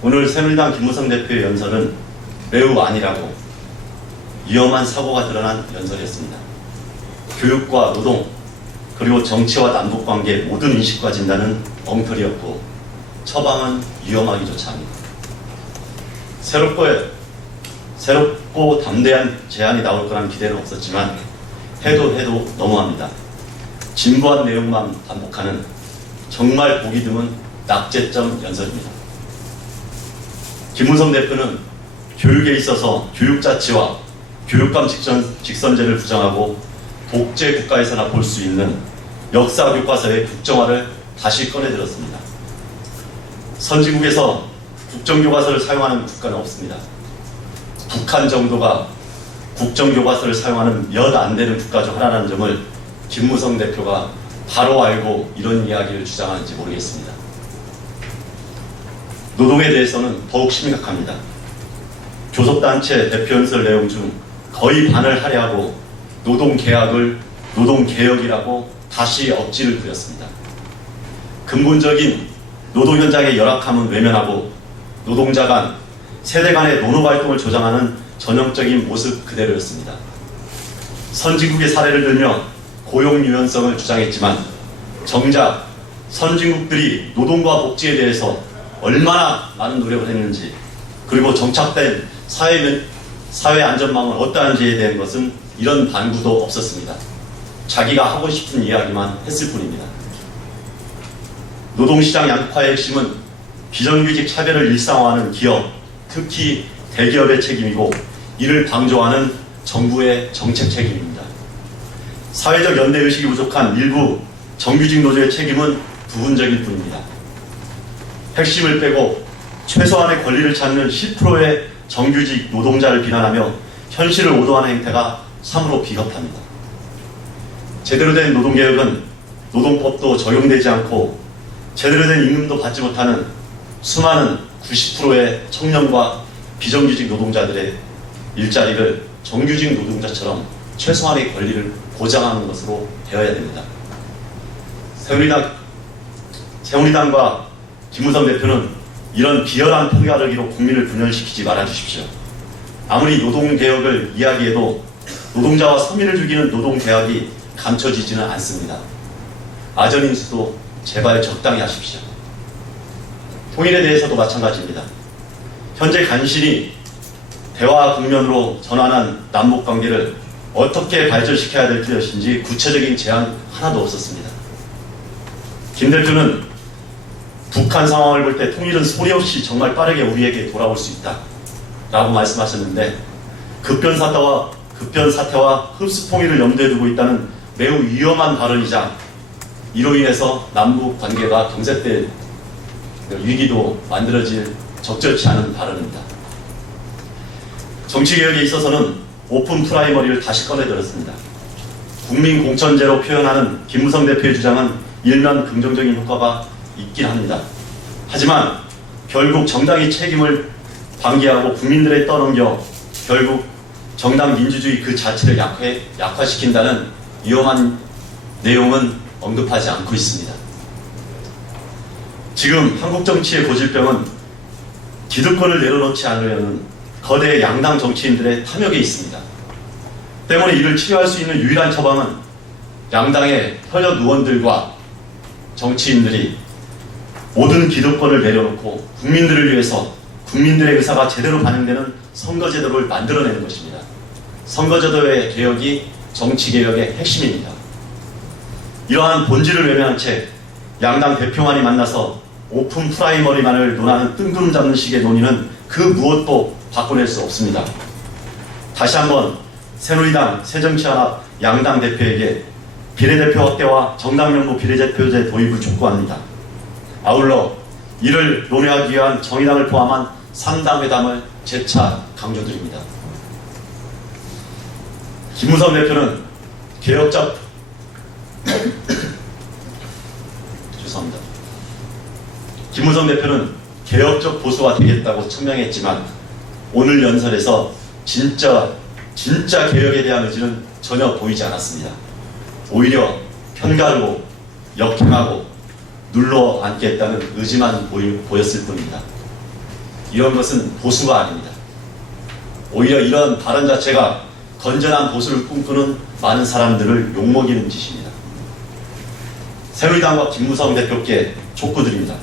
오늘 새누리당 김무성 대표의 연설은 매우 안일하고 위험한 사고가 드러난 연설이었습니다. 교육과 노동, 그리고 정치와 남북관계 모든 인식과 진단은 엉터리였고 처방은 위험하기조차 합니다. 새롭고 담대한 제안이 나올 거라는 기대는 없었지만 해도 너무합니다. 진부한 내용만 반복하는 정말 보기 드문 낙제점 연설입니다. 김무성 대표는 교육에 있어서 교육자치와 교육감 직선제를 부정하고 독재 국가에서나 볼 수 있는 역사 교과서의 국정화를 다시 꺼내들었습니다. 선진국에서 국정교과서를 사용하는 국가는 없습니다. 북한 정도가 국정교과서를 사용하는 몇 안 되는 국가 중 하나라는 점을 김무성 대표가 바로 알고 이런 이야기를 주장하는지 모르겠습니다. 노동에 대해서는 더욱 심각합니다. 교섭단체 대표 연설 내용 중 거의 반을 할애하고 노동계약을 노동개혁이라고 다시 억지를 부렸습니다. 근본적인 노동 현장의 열악함은 외면하고 노동자 간, 세대 간의 노노발동을 조장하는 전형적인 모습 그대로였습니다. 선진국의 사례를 들며 고용 유연성을 주장했지만 정작 선진국들이 노동과 복지에 대해서 얼마나 많은 노력을 했는지, 그리고 정착된 사회 안전망은 어떠한지에 대한 것은 이런 반구도 없었습니다. 자기가 하고 싶은 이야기만 했을 뿐입니다. 노동시장 양극화의 핵심은 비정규직 차별을 일상화하는 기업, 특히 대기업의 책임이고 이를 방조하는 정부의 정책 책임입니다. 사회적 연대의식이 부족한 일부 정규직 노조의 책임은 부분적일 뿐입니다. 핵심을 빼고 최소한의 권리를 찾는 10%의 정규직 노동자를 비난하며 현실을 오도하는 행태가 참으로 비겁합니다. 제대로 된 노동개혁은 노동법도 적용되지 않고 제대로 된 임금도 받지 못하는 수많은 90%의 청년과 비정규직 노동자들의 일자리를 정규직 노동자처럼 최소한의 권리를 보장하는 것으로 되어야 됩니다. 새누리당과 김무성 대표는 이런 비열한 편가르기로 국민을 분열시키지 말아주십시오. 아무리 노동개혁을 이야기해도 노동자와 서민을 죽이는 노동개혁이 감춰지지는 않습니다. 아전인수도 제발 적당히 하십시오. 통일에 대해서도 마찬가지입니다. 현재 간신히 대화 국면으로 전환한 남북관계를 어떻게 발전시켜야 될 것인지 구체적인 제안 하나도 없었습니다. 김 대표는 북한 상황을 볼 때 통일은 소리 없이 정말 빠르게 우리에게 돌아올 수 있다 라고 말씀하셨는데 급변 사태와 흡수 통일을 염두에 두고 있다는 매우 위험한 발언이자 이로 인해서 남북 관계가 경색될 위기도 만들어질 적절치 않은 발언입니다. 정치개혁에 있어서는 오픈 프라이머리를 다시 꺼내들었습니다. 국민 공천제로 표현하는 김무성 대표의 주장은 일면 긍정적인 효과가 있긴 합니다. 하지만 결국 정당이 책임을 방기하고 국민들에 떠넘겨 결국 정당 민주주의 그 자체를 약화시킨다는 위험한 내용은 언급하지 않고 있습니다. 지금 한국 정치의 고질병은 기득권을 내려놓지 않으려는 거대 양당 정치인들의 탐욕에 있습니다. 때문에 이를 치료할 수 있는 유일한 처방은 양당의 현역 의원들과 정치인들이 모든 기득권을 내려놓고 국민들을 위해서 국민들의 의사가 제대로 반영되는 선거제도를 만들어내는 것입니다. 선거제도의 개혁이 정치개혁의 핵심입니다. 이러한 본질을 외면한 채 양당 대표만이 만나서 오픈 프라이머리만을 논하는 뜬구름 잡는 식의 논의는 그 무엇도 바꿔낼 수 없습니다. 다시 한번 새누리당, 새정치연합 양당 대표에게 비례대표 확대와 정당명부 비례대표제 도입을 촉구합니다. 아울러 이를 논의하기 위한 정의당을 포함한 3당 회담을 재차 강조드립니다. 김무성 대표는 김무성 대표는 개혁적 보수가 되겠다고 천명했지만 오늘 연설에서 진짜 개혁에 대한 의지는 전혀 보이지 않았습니다. 오히려 편가르고 역행하고 눌러앉겠다는 의지만 보였을 뿐입니다. 이런 것은 보수가 아닙니다. 오히려 이런 발언 자체가 건전한 보수를 꿈꾸는 많은 사람들을 욕먹이는 짓입니다. 새누리당과 김무성 대표께 촉구드립니다.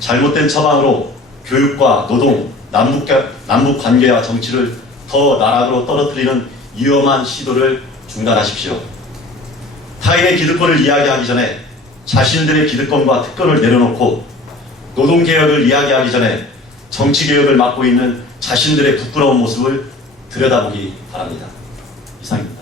잘못된 처방으로 교육과 노동, 남북 관계와 정치를 더 나락으로 떨어뜨리는 위험한 시도를 중단하십시오. 타인의 기득권을 이야기하기 전에 자신들의 기득권과 특권을 내려놓고 노동개혁을 이야기하기 전에 정치개혁을 맡고 있는 자신들의 부끄러운 모습을 들여다보기 바랍니다. 이상입니다.